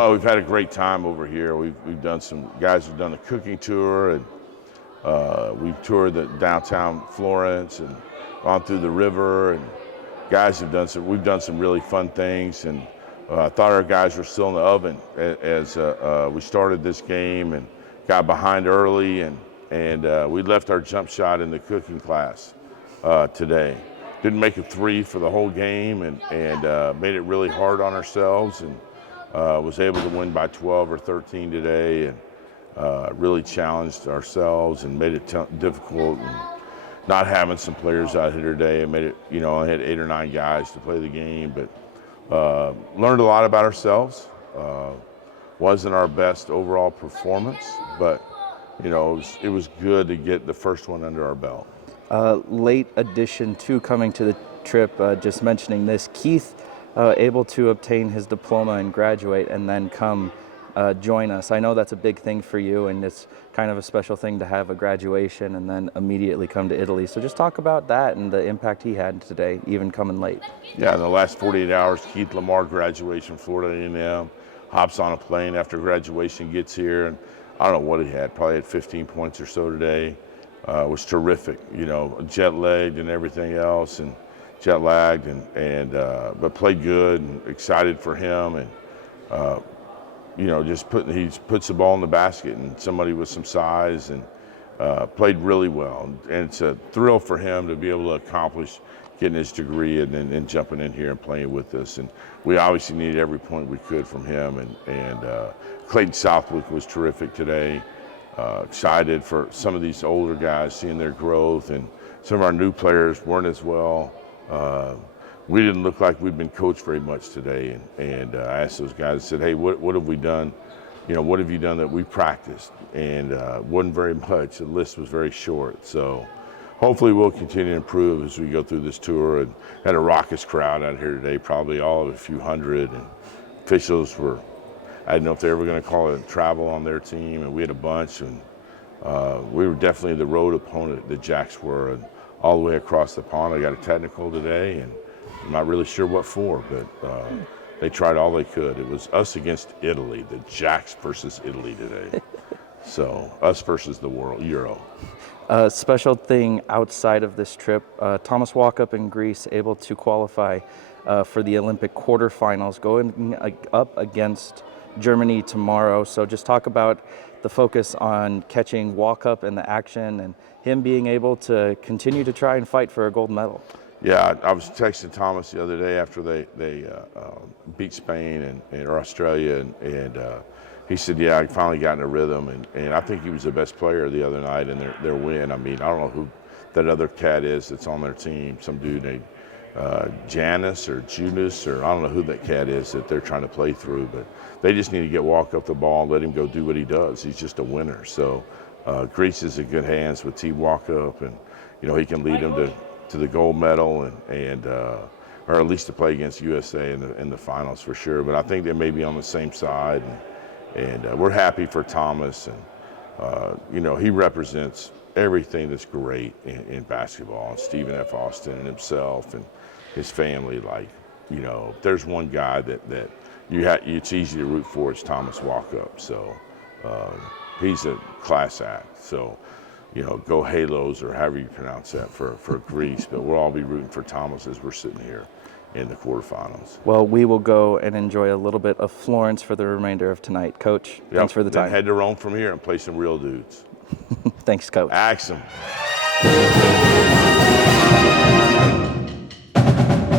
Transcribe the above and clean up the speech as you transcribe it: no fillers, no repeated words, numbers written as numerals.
Well, we've had a great time over here. We've done guys have done a cooking tour, and we've toured the downtown Florence and gone through the river, and guys have we've done some really fun things, and I thought our guys were still in the oven as we started this game and got behind early, and we left our jump shot in the cooking class today. Didn't make a three for the whole game, and made it really hard on ourselves, and was able to win by 12 or 13 today, and really challenged ourselves and made it difficult. And not having some players out here today, and made it, I had 8 or 9 guys to play the game, but learned a lot about ourselves. Wasn't our best overall performance, but it was good to get the first one under our belt. Late addition to coming to the trip, just mentioning this, Keith able to obtain his diploma and graduate and then come join us. I know that's a big thing for you, and it's kind of a special thing to have a graduation and then immediately come to Italy. So just talk about that and the impact he had today, even coming late. Yeah, in the last 48 hours, Keith Lamar graduates from Florida A&M, hops on a plane after graduation, gets here, and I don't know what he had, probably had 15 points or so today. Was terrific, jet lagged and everything else, and jet lagged, but played good, and excited for him, and he puts the ball in the basket, and somebody with some size, and played really well, and it's a thrill for him to be able to accomplish getting his degree and then jumping in here and playing with us. And we obviously needed every point we could from him, and Clayton Southwick was terrific today. Excited for some of these older guys, seeing their growth, and some of our new players weren't as well. We didn't look like we'd been coached very much today, and I asked those guys, I said, hey, what have we done? What have you done that we practiced? And wasn't very much. The list was very short. So hopefully we'll continue to improve as we go through this tour, and had a raucous crowd out here today, probably all of a few hundred, and officials I didn't know if they were going to call it travel on their team, and we had a bunch, and we were definitely the road opponent, the Jacks were, and all the way across the pond. I got a technical today, and I'm not really sure what for, but they tried all they could. It was us against Italy, the Jacks versus Italy today. So us versus the world, Euro. Special thing outside of this trip, Thomas Walkup and Greece able to qualify for the Olympic Quarterfinals, going up against Germany tomorrow. So just talk about the focus on catching Walkup in the action and him being able to continue to try and fight for a gold medal. Yeah, I was texting Thomas the other day after they beat Spain or Australia, and he said, yeah, I finally got in a rhythm, and I think he was the best player the other night in their win. I mean, I don't know who that other cat is that's on their team, some dude named Janice or Judas, or I don't know who that cat is that they're trying to play through, but they just need to get Walkup the ball and let him go do what he does. He's just a winner. So Greece is in good hands with T. Walkup, and he can lead them to the gold medal, and or at least to play against USA in the finals for sure. But I think they may be on the same side, and we're happy for Thomas, and he represents everything that's great in basketball, and Stephen F. Austin and himself and his family. Like, if there's one guy that it's easy to root for, it's Thomas Walkup. So he's a class act. So go Halos, or however you pronounce that, for Greece. But we'll all be rooting for Thomas as we're sitting here in the quarterfinals. Well, we will go and enjoy a little bit of Florence for the remainder of tonight. Coach, thanks for the time. Then head to Rome from here and play some real dudes. Thanks, Coach. Axe 'em.